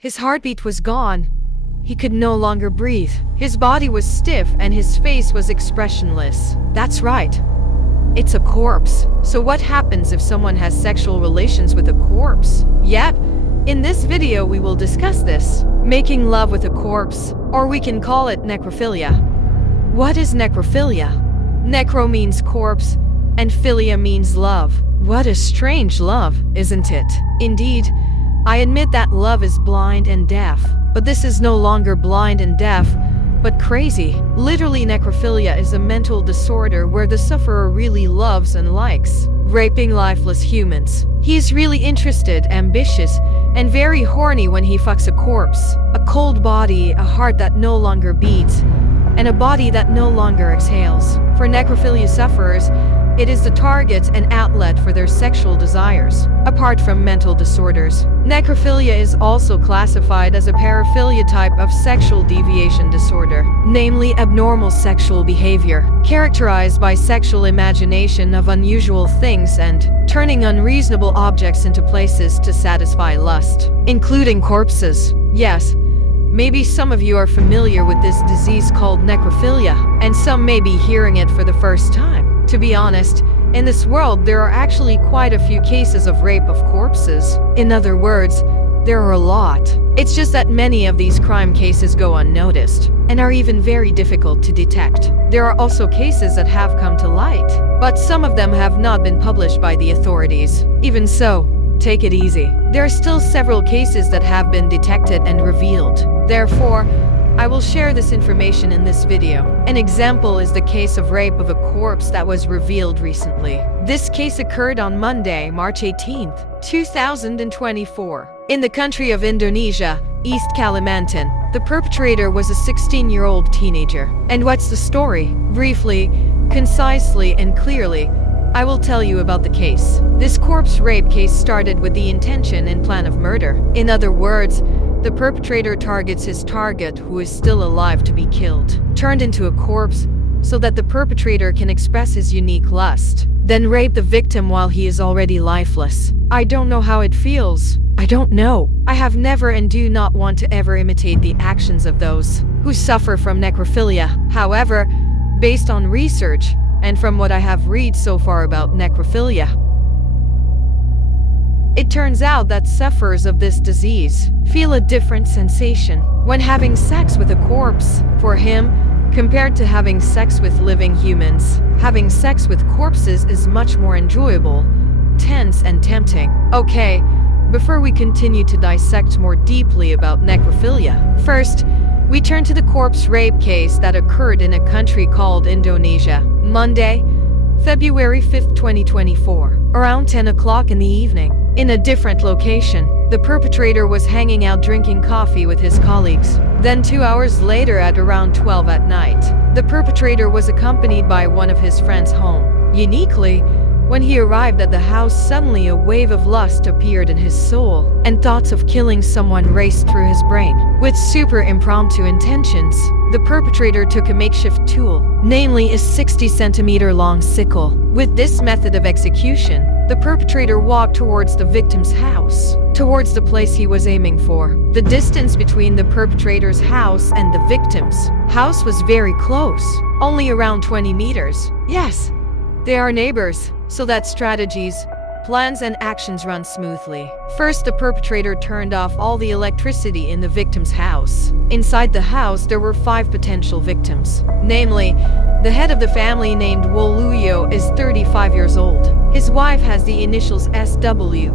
His heartbeat was gone. He could no longer breathe. His body was stiff and his face was expressionless. That's right. It's a corpse. So what happens if someone has sexual relations with a corpse? Yep. In this video we will discuss this. Making love with a corpse, or we can call it necrophilia. What is necrophilia? Necro means corpse, and philia means love. What a strange love, isn't it? Indeed, I admit that love is blind and deaf, but this is no longer blind and deaf, but crazy. Literally, necrophilia is a mental disorder where the sufferer really loves and likes raping lifeless humans. He's really interested, ambitious, and very horny when he fucks a corpse. A cold body, a heart that no longer beats, and a body that no longer exhales. For necrophilia sufferers, it is the target and outlet for their sexual desires. Apart from mental disorders, necrophilia is also classified as a paraphilia type of sexual deviation disorder, namely abnormal sexual behavior, characterized by sexual imagination of unusual things and turning unreasonable objects into places to satisfy lust, including corpses. Yes, maybe some of you are familiar with this disease called necrophilia, and some may be hearing it for the first time. To be honest, in this world there are actually quite a few cases of rape of corpses. In other words, there are a lot. It's just that many of these crime cases go unnoticed, and are even very difficult to detect. There are also cases that have come to light, but some of them have not been published by the authorities. Even so, take it easy. There are still several cases that have been detected and revealed. Therefore, I will share this information in this video. An example is the case of rape of a corpse that was revealed recently. This case occurred on Monday, March 18th, 2024. In the country of Indonesia, East Kalimantan, the perpetrator was a 16-year-old teenager. And what's the story? Briefly, concisely, and clearly, I will tell you about the case. This corpse rape case started with the intention and plan of murder. In other words, the perpetrator targets his target, who is still alive, to be killed, turned into a corpse, so that the perpetrator can express his unique lust, then rape the victim while he is already lifeless. I don't know how it feels. I don't know. I have never and do not want to ever imitate the actions of those who suffer from necrophilia. However, based on research, and from what I have read so far about necrophilia, it turns out that sufferers of this disease feel a different sensation when having sex with a corpse. For him, compared to having sex with living humans, having sex with corpses is much more enjoyable, tense, and tempting. Okay, before we continue to dissect more deeply about necrophilia, first, we turn to the corpse rape case that occurred in a country called Indonesia. Monday, February 5th, 2024, around 10 o'clock in the evening. In a different location, the perpetrator was hanging out drinking coffee with his colleagues. Then 2 hours later at around 12 at night, the perpetrator was accompanied by one of his friends home. Uniquely, when he arrived at the house, suddenly a wave of lust appeared in his soul, and thoughts of killing someone raced through his brain. With super impromptu intentions, the perpetrator took a makeshift tool, namely a 60-centimeter long sickle. With this method of execution, the perpetrator walked towards the victim's house, towards the place he was aiming for. The distance between the perpetrator's house and the victim's house was very close, only around 20 meters. Yes, they are neighbors, so that strategies, plans, and actions run smoothly. First, the perpetrator turned off all the electricity in the victim's house. Inside the house, there were 5 potential victims. Namely, the head of the family, named Waluyo, is 35 years old. His wife has the initials SW,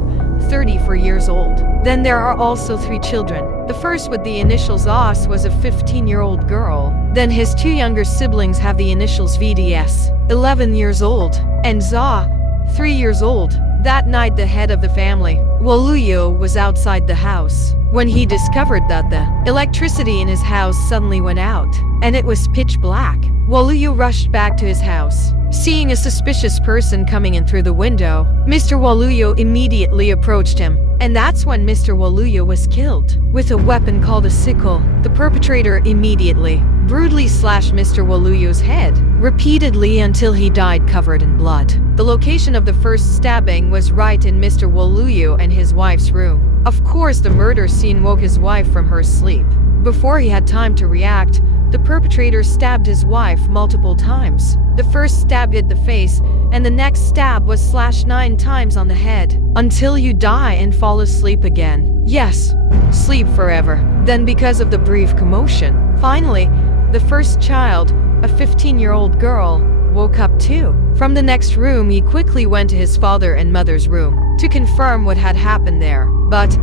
34 years old. Then there are also 3 children. The first, with the initials OS, was a 15-year-old girl. Then his 2 younger siblings have the initials VDS, 11 years old, and ZA, 3 years old. That night, the head of the family, Waluyo, was outside the house when he discovered that the electricity in his house suddenly went out, and it was pitch black. Waluyo rushed back to his house. Seeing a suspicious person coming in through the window, Mr. Waluyo immediately approached him, and that's when Mr. Waluyo was killed. With a weapon called a sickle, the perpetrator immediately brutally slashed Mr. Waluyo's head repeatedly until he died covered in blood. The location of the first stabbing was right in Mr. Waluyo and his wife's room. Of course, the murder scene woke his wife from her sleep. Before he had time to react, the perpetrator stabbed his wife multiple times. The first stab hit the face, and the next stab was slashed 9 times on the head. Until you die and fall asleep again. Yes, sleep forever. Then, because of the brief commotion, finally, the first child, a 15-year-old girl, woke up too. From the next room, he quickly went to his father and mother's room to confirm what had happened there. But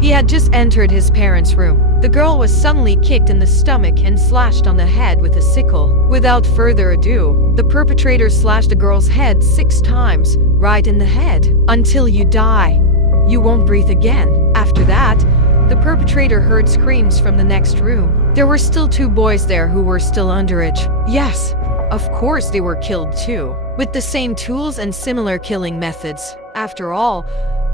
he had just entered his parents' room. The girl was suddenly kicked in the stomach and slashed on the head with a sickle. Without further ado, the perpetrator slashed the girl's head 6 times, right in the head. Until you die, you won't breathe again. After that, the perpetrator heard screams from the next room. There were still 2 boys there who were still underage. Yes, of course they were killed too, with the same tools and similar killing methods. After all,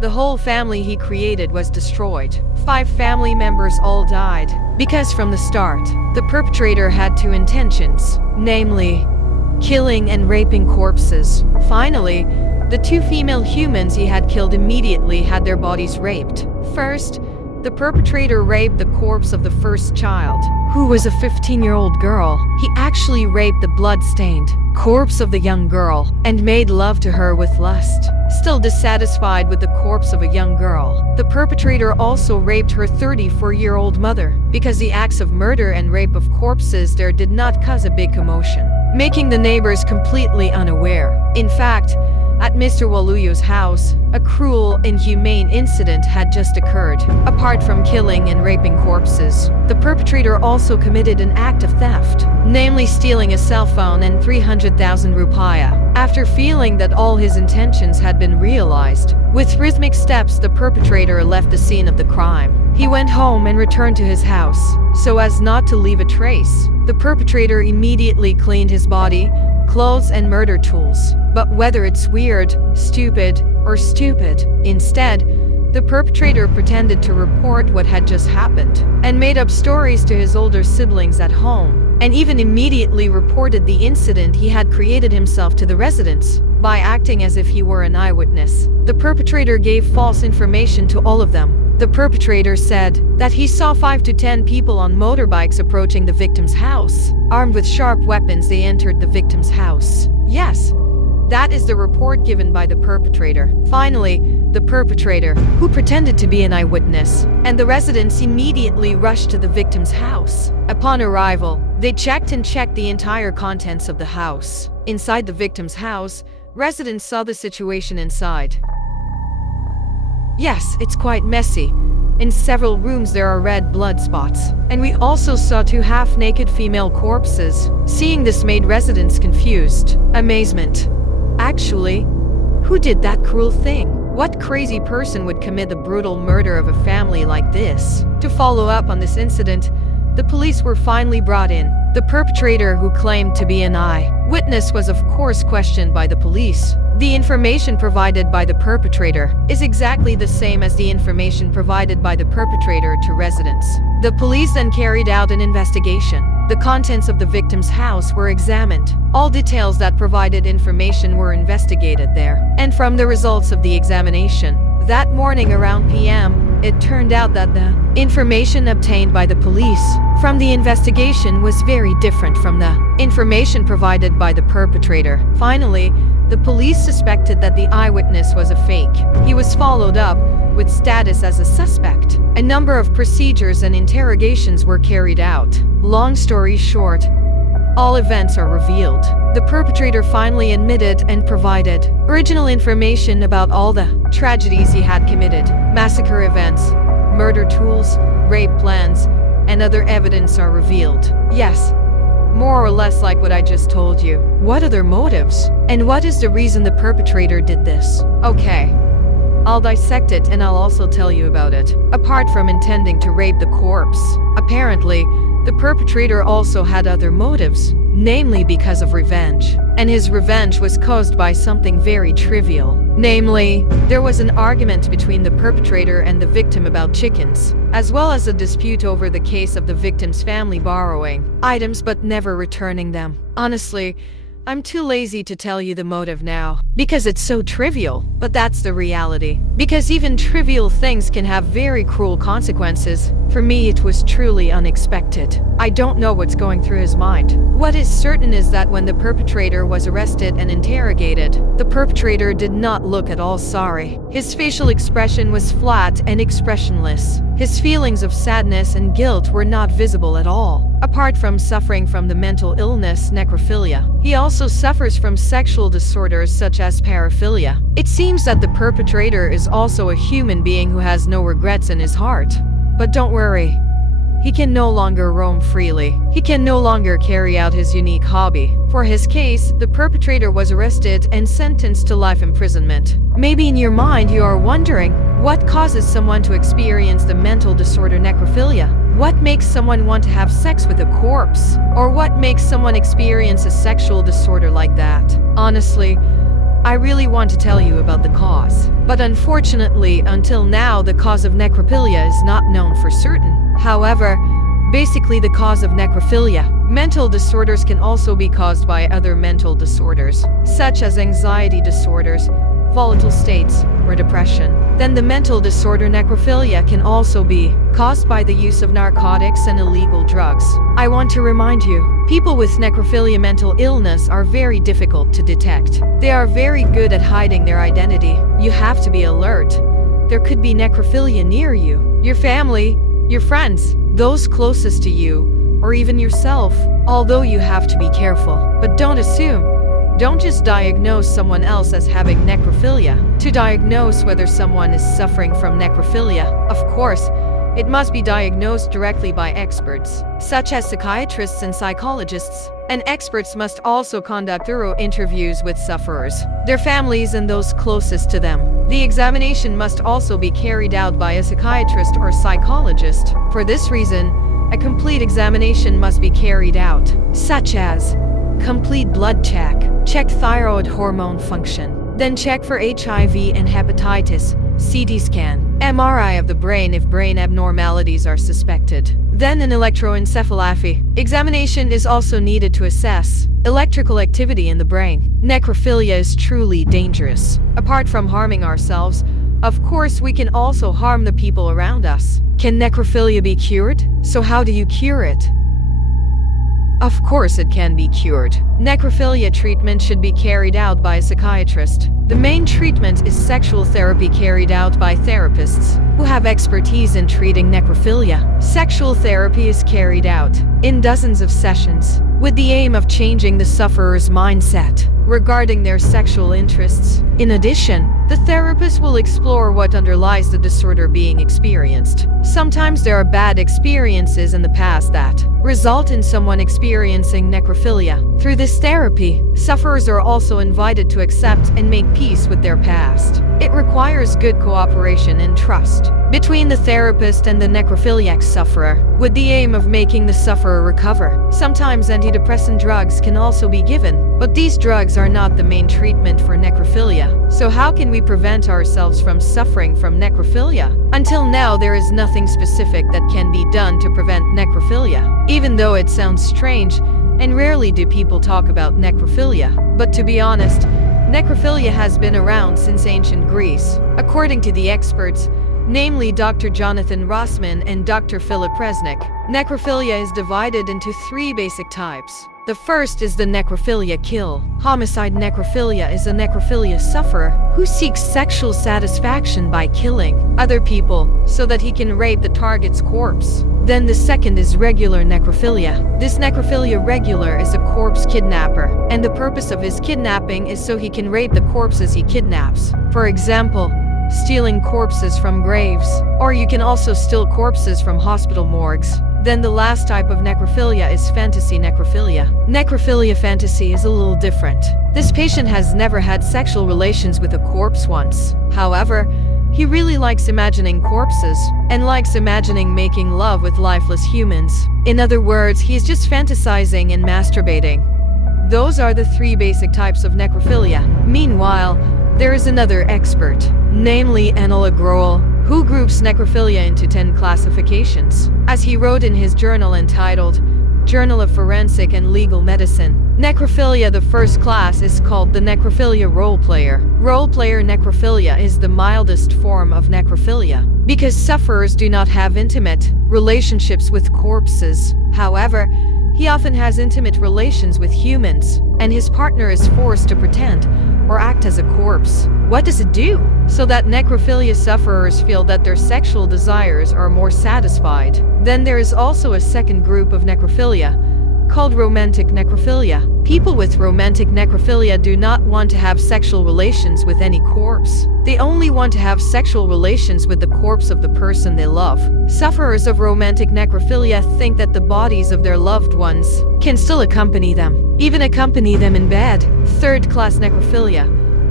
the whole family he created was destroyed. 5 family members all died. Because from the start, the perpetrator had 2 intentions, namely, killing and raping corpses. Finally, the 2 female humans he had killed immediately had their bodies raped. First, the perpetrator raped the corpse of the first child, who was a 15-year-old girl. He actually raped the blood-stained corpse of the young girl and made love to her with lust. Still dissatisfied with the corpse of a young girl, the perpetrator also raped her 34-year-old mother. Because the acts of murder and rape of corpses there did not cause a big commotion, making the neighbors completely unaware. In fact, at Mr. Waluyo's house, a cruel, inhumane incident had just occurred. Apart from killing and raping corpses, the perpetrator also committed an act of theft, namely stealing a cell phone and 300,000 rupiah. After feeling that all his intentions had been realized, with rhythmic steps the perpetrator left the scene of the crime. He went home and returned to his house, so as not to leave a trace. The perpetrator immediately cleaned his body, clothes and murder tools. But whether it's weird, stupid, or stupid, instead, the perpetrator pretended to report what had just happened and made up stories to his older siblings at home, and even immediately reported the incident he had created himself to the residents by acting as if he were an eyewitness. The perpetrator gave false information to all of them. The perpetrator said that he saw 5 to 10 people on motorbikes approaching the victim's house. Armed with sharp weapons, they entered the victim's house. Yes, that is the report given by the perpetrator. Finally, the perpetrator, who pretended to be an eyewitness, and the residents immediately rushed to the victim's house. Upon arrival, they checked the entire contents of the house. Inside the victim's house, residents saw the situation inside. Yes, it's quite messy. In several rooms there are red blood spots. And we also saw 2 half-naked female corpses. Seeing this made residents confused. Amazement. Actually, who did that cruel thing? What crazy person would commit the brutal murder of a family like this? To follow up on this incident, the police were finally brought in. The perpetrator, who claimed to be an eyewitness, was of course questioned by the police. The information provided by the perpetrator is exactly the same as the information provided by the perpetrator to residents. The police then carried out an investigation. The contents of the victim's house were examined. All details that provided information were investigated there. And from the results of the examination, that morning around p.m., it turned out that the information obtained by the police from the investigation was very different from the information provided by the perpetrator. Finally, the police suspected that the eyewitness was a fake. He was followed up with status as a suspect. A number of procedures and interrogations were carried out. Long story short, all events are revealed. The perpetrator finally admitted and provided original information about all the tragedies he had committed. Massacre events, murder tools, rape plans, and other evidence are revealed. Yes, more or less like what I just told you. What other motives? And what is the reason the perpetrator did this? Okay, I'll dissect it and I'll also tell you about it. Apart from intending to rape the corpse, apparently, the perpetrator also had other motives, namely because of revenge. And his revenge was caused by something very trivial. Namely, there was an argument between the perpetrator and the victim about chickens, as well as a dispute over the case of the victim's family borrowing items but never returning them. Honestly, I'm too lazy to tell you the motive now, because it's so trivial, but that's the reality. Because even trivial things can have very cruel consequences. For me, it was truly unexpected. I don't know what's going through his mind. What is certain is that when the perpetrator was arrested and interrogated, the perpetrator did not look at all sorry. His facial expression was flat and expressionless. His feelings of sadness and guilt were not visible at all. Apart from suffering from the mental illness necrophilia, he also suffers from sexual disorders such as paraphilia. It seems that the perpetrator is also a human being who has no regrets in his heart. But don't worry. He can no longer roam freely. He can no longer carry out his unique hobby. For his case, the perpetrator was arrested and sentenced to life imprisonment. Maybe in your mind you are wondering, what causes someone to experience the mental disorder necrophilia? What makes someone want to have sex with a corpse? Or what makes someone experience a sexual disorder like that? Honestly, I really want to tell you about the cause. But unfortunately, until now, the cause of necrophilia is not known for certain. However, basically the cause of necrophilia. Mental disorders can also be caused by other mental disorders, such as anxiety disorders, volatile states, or depression. Then the mental disorder necrophilia can also be caused by the use of narcotics and illegal drugs. I want to remind you, people with necrophilia mental illness are very difficult to detect. They are very good at hiding their identity. You have to be alert. There could be necrophilia near you, your family, your friends, those closest to you, or even yourself. Although you have to be careful, but don't assume. Don't just diagnose someone else as having necrophilia. To diagnose whether someone is suffering from necrophilia, of course, it must be diagnosed directly by experts, such as psychiatrists and psychologists. And experts must also conduct thorough interviews with sufferers, their families, and those closest to them. The examination must also be carried out by a psychiatrist or psychologist. For this reason, a complete examination must be carried out, such as complete blood check thyroid hormone function, then check for HIV and hepatitis, CT scan, MRI of the brain if brain abnormalities are suspected. Then an electroencephalography examination is also needed to assess electrical activity in the brain. Necrophilia is truly dangerous. Apart from harming ourselves, of course, we can also harm the people around us. Can necrophilia be cured? So how do you cure it? Of course it can be cured. Necrophilia treatment should be carried out by a psychiatrist. The main treatment is sexual therapy carried out by therapists who have expertise in treating necrophilia. Sexual therapy is carried out in dozens of sessions with the aim of changing the sufferer's mindset regarding their sexual interests. In addition, the therapist will explore what underlies the disorder being experienced. Sometimes there are bad experiences in the past that result in someone experiencing necrophilia. Through this therapy, sufferers are also invited to accept and make peace with their past. It requires good cooperation and trust between the therapist and the necrophiliac sufferer, with the aim of making the sufferer recover. Sometimes antidepressant drugs can also be given, but these drugs are not the main treatment for necrophilia. So how can we prevent ourselves from suffering from necrophilia? Until now, there is nothing specific that can be done to prevent necrophilia, even though it sounds strange, and rarely do people talk about necrophilia. But to be honest, necrophilia has been around since ancient Greece. According to the experts, namely Dr. Jonathan Rossman and Dr. Philip Resnick, necrophilia is divided into 3 basic types. The first is the necrophilia kill. Homicide necrophilia is a necrophilia sufferer who seeks sexual satisfaction by killing other people so that he can rape the target's corpse. Then the second is regular necrophilia. This necrophilia regular is a corpse kidnapper, and the purpose of his kidnapping is so he can rape the corpses he kidnaps. For example, stealing corpses from graves, or you can also steal corpses from hospital morgues. Then the last type of necrophilia is fantasy necrophilia. Necrophilia fantasy is a little different. This patient has never had sexual relations with a corpse once. However, he really likes imagining corpses and likes imagining making love with lifeless humans. In other words, he's just fantasizing and masturbating. Those are the 3 basic types of necrophilia. Meanwhile, there is another expert, namely Anil Agrawal, who groups necrophilia into 10 classifications. As he wrote in his journal entitled Journal of Forensic and Legal Medicine, Necrophilia. The first class is called the Necrophilia roleplayer. Roleplayer necrophilia is the mildest form of necrophilia because sufferers do not have intimate relationships with corpses. However, he often has intimate relations with humans, and his partner is forced to pretend or act as a corpse. What does it do? So that necrophilia sufferers feel that their sexual desires are more satisfied. Then there is also a second group of necrophilia called romantic necrophilia. People with romantic necrophilia do not want to have sexual relations with any corpse. They only want to have sexual relations with the corpse of the person they love. Sufferers of romantic necrophilia think that the bodies of their loved ones can still accompany them, even accompany them in bed. Third class necrophilia,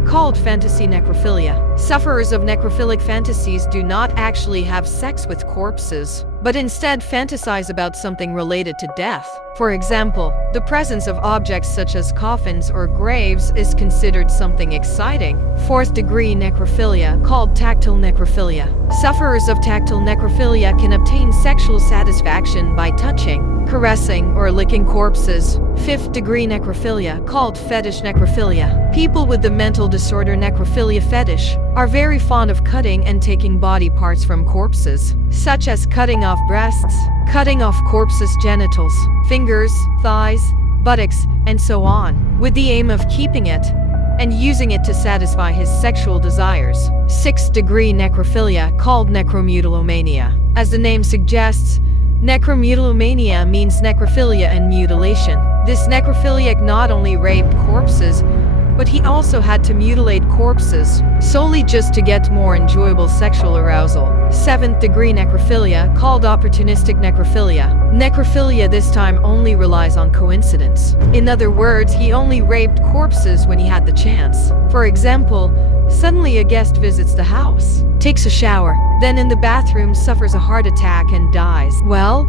called fantasy necrophilia. Sufferers of necrophilic fantasies do not actually have sex with corpses, but instead fantasize about something related to death. For example, the presence of objects such as coffins or graves is considered something exciting. Fourth degree necrophilia, called tactile necrophilia. Sufferers of tactile necrophilia can obtain sexual satisfaction by touching, caressing, or licking corpses. Fifth degree necrophilia, called fetish necrophilia. People with the mental disorder necrophilia fetish are very fond of cutting and taking body parts from corpses, such as cutting off breasts, cutting off corpses' genitals, fingers, thighs, buttocks, and so on, with the aim of keeping it and using it to satisfy his sexual desires. Sixth degree necrophilia, called necromutilomania. As the name suggests, necromutilomania means necrophilia and mutilation. This necrophiliac not only raped corpses, but he also had to mutilate corpses solely just to get more enjoyable sexual arousal. Seventh degree necrophilia, called opportunistic necrophilia. Necrophilia this time only relies on coincidence. In other words, he only raped corpses when he had the chance. For example, suddenly a guest visits the house, takes a shower, then in the bathroom suffers a heart attack and dies. Well,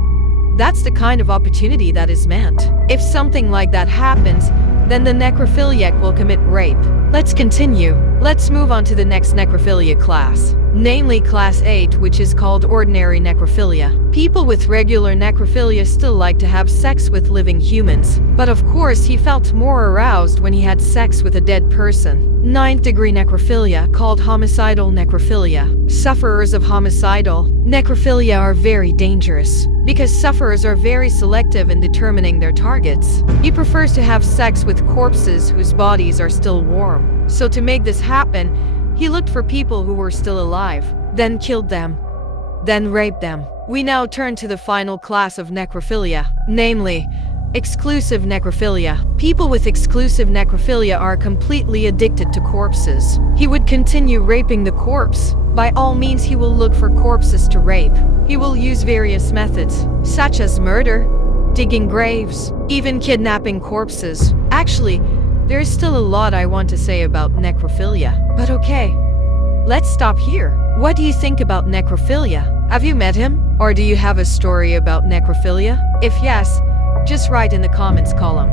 that's the kind of opportunity that is meant. If something like that happens, then the necrophiliac will commit rape. Let's continue. Let's move on to the next necrophilia class, namely class 8, which is called ordinary necrophilia. People with regular necrophilia still like to have sex with living humans, but of course he felt more aroused when he had sex with a dead person. Ninth degree necrophilia, called homicidal necrophilia. Sufferers of homicidal necrophilia are very dangerous because sufferers are very selective in determining their targets. He prefers to have sex with corpses whose bodies are still warm. So to make this happen, he looked for people who were still alive, then killed them, then raped them. We now turn to the final class of necrophilia, namely exclusive necrophilia. People with exclusive necrophilia are completely addicted to corpses. He would continue raping the corpse. By all means, he will look for corpses to rape. He will use various methods, such as murder, digging graves, even kidnapping corpses. Actually, there is still a lot I want to say about necrophilia, but okay, let's stop here. What do you think about necrophilia? Have you met him? Or do you have a story about necrophilia? If yes, just write in the comments column.